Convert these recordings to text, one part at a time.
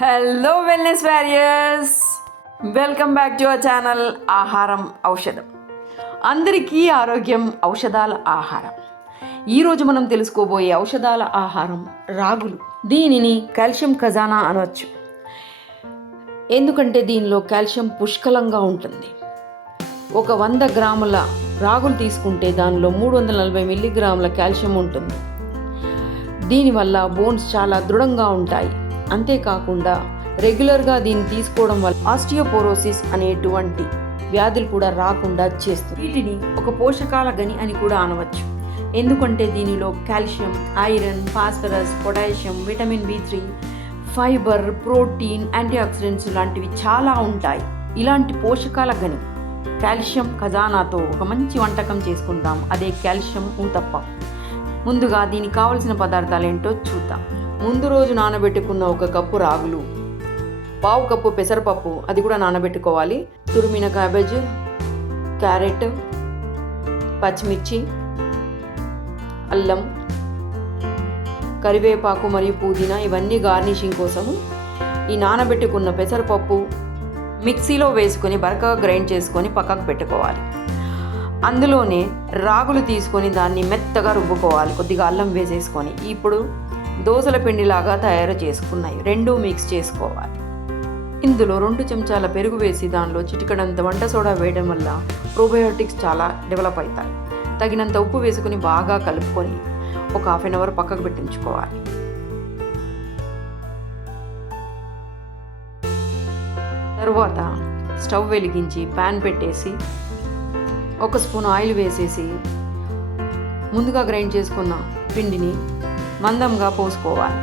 Hello wellness warriors welcome back to our channel ఆహారం ఔషధం. అందరికీ ఆరోగ్యం ఔషధాల ఆహారం. ఈరోజు మనం తెలుసుకోబోయే ఔషధాల ఆహారం రాగులు. దీనిని కాల్షియం ఖజానా అనవచ్చు ఎందుకంటే దీనిలో కాల్షియం పుష్కలంగా ఉంటుంది. ఒక వంద గ్రాముల రాగులు తీసుకుంటే దానిలో మూడు వందల నలభై మిల్లీగ్రాముల కాల్షియం ఉంటుంది. దీనివల్ల బోన్స్ చాలా దృఢంగా ఉంటాయి. అంతేకాకుండా రెగ్యులర్గా దీన్ని తీసుకోవడం వల్ల ఆస్టియోపోరోసిస్ అనేటువంటి వ్యాధులు కూడా రాకుండా చేస్తుంది. వీటిని ఒక పోషకాల గని అని కూడా అనవచ్చు. ఎందుకంటే దీనిలో calcium iron phosphorus potassium vitamin B three fibre protein antioxidants లాంటివి చాలా ఉంటాయి. ఇలాంటి పోషకాల గని కాల్షియం ఖజానాతో ఒక మంచి వంటకం చేసుకుందాం. అదే కాల్షియం ఊతప్ప ముందుగా దీనికి కావలసిన పదార్థాలు ఏంటో చూద్దాం. ముందు రోజు నానబెట్టుకున్న ఒక కప్పు రాగులు పావు కప్పు పెసరపప్పు అది కూడా నానబెట్టుకోవాలి. తురిమిన క్యాబేజ్ క్యారెట్ పచ్చిమిర్చి అల్లం కరివేపాకు మరియు పుదీనా ఇవన్నీ గార్నిషింగ్ కోసము ఈ నానబెట్టుకున్న పెసరపప్పు మిక్సీలో వేసుకొని బరకగా గ్రైండ్ చేసుకొని పక్కకు పెట్టుకోవాలి. అందులోనే రాగులు తీసుకొని దాన్ని మెత్తగా రుబ్బుకోవాలి కొద్దిగా అల్లం వేసేసుకొని. ఇప్పుడు దోసల పిండిలాగా తయారు చేసుకున్నాయి. రెండు మిక్స్ చేసుకోవాలి. ఇందులో రెండు చెంచాల పెరుగు వేసి దానిలో చిటికడంత వంట సోడా వేయడం వల్ల ప్రోబయోటిక్స్ చాలా డెవలప్ అవుతాయి. తగినంత ఉప్పు వేసుకుని బాగా కలుపుకొని ఒక హాఫ్ అన్ అవర్ పక్కకు పెట్టించుకోవాలి. తరువాత స్టవ్ వెలిగించి ప్యాన్ పెట్టేసి ఒక స్పూన్ ఆయిల్ వేసేసి ముందుగా గ్రైండ్ చేసుకున్న పిండిని మందంగా పోసుకోవాలి.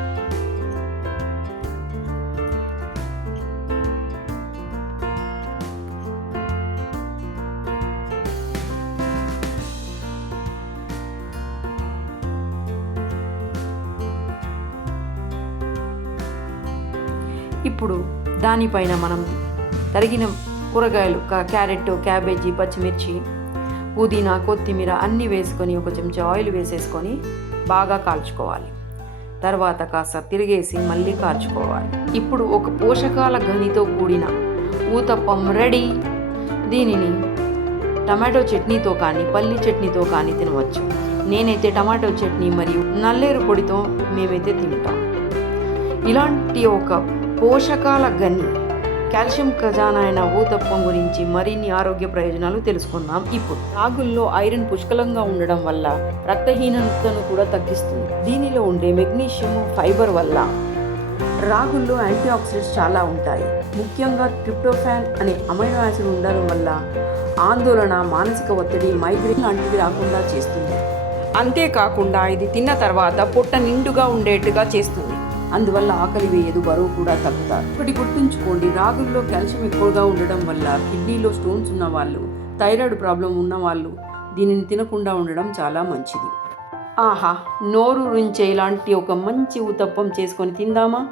ఇప్పుడు దానిపైన మనం తరిగిన కూరగాయలు క్యారెట్ క్యాబేజీ పచ్చిమిర్చి పుదీనా కొత్తిమీర అన్నీ వేసుకొని ఒక చెంచా ఆయిల్ వేసేసుకొని బాగా కాల్చుకోవాలి. తర్వాత కాస్త తిరిగేసి మళ్ళీ కాల్చుకోవాలి. ఇప్పుడు ఒక పోషకాల గనితో కూడిన ఊతప్పం రెడీ. దీనిని టమాటో చట్నీతో కానీ పల్లి చట్నీతో కానీ తినవచ్చు. నేనైతే టమాటో చట్నీ మరియు నల్లేరు పొడితో మేమైతే తింటాం. ఇలాంటి ఒక పోషకాల గని కాల్షియం ఖజానా అయిన ఊతప్పం గురించి మరిన్ని ఆరోగ్య ప్రయోజనాలు తెలుసుకుందాం. ఇప్పుడు రాగుల్లో ఐరన్ పుష్కలంగా ఉండడం వల్ల రక్తహీనతను కూడా తగ్గిస్తుంది. దీనిలో ఉండే మెగ్నీషియం ఫైబర్ వల్ల రాగుల్లో యాంటీ ఆక్సిడెంట్స్ చాలా ఉంటాయి. ముఖ్యంగా ట్రిప్టోఫాన్ అనే అమైనో యాసిడ్ ఉండడం వల్ల ఆందోళన మానసిక ఒత్తిడి మైగ్రేన్ లాంటివి రాకుండా చేస్తుంది. అంతేకాకుండా ఇది తిన్న తర్వాత పొట్ట నిండుగా ఉండేట్టుగా చేస్తుంది. అందువల్ల ఆకలి వేయదు బరువు కూడా తగ్గుతారు. ఒకటి గుర్తుంచుకోండి రాగుల్లో కాల్షియం ఎక్కువగా ఉండడం వల్ల కిడ్నీలో స్టోన్స్ ఉన్న వాళ్ళు థైరాయిడ్ ప్రాబ్లం ఉన్న వాళ్ళు దీనిని తినకుండా ఉండడం చాలా మంచిది. ఆహా నోరు రుంచే ఇలాంటి ఒక మంచి ఉతప్పం చేసుకొని తిందామా?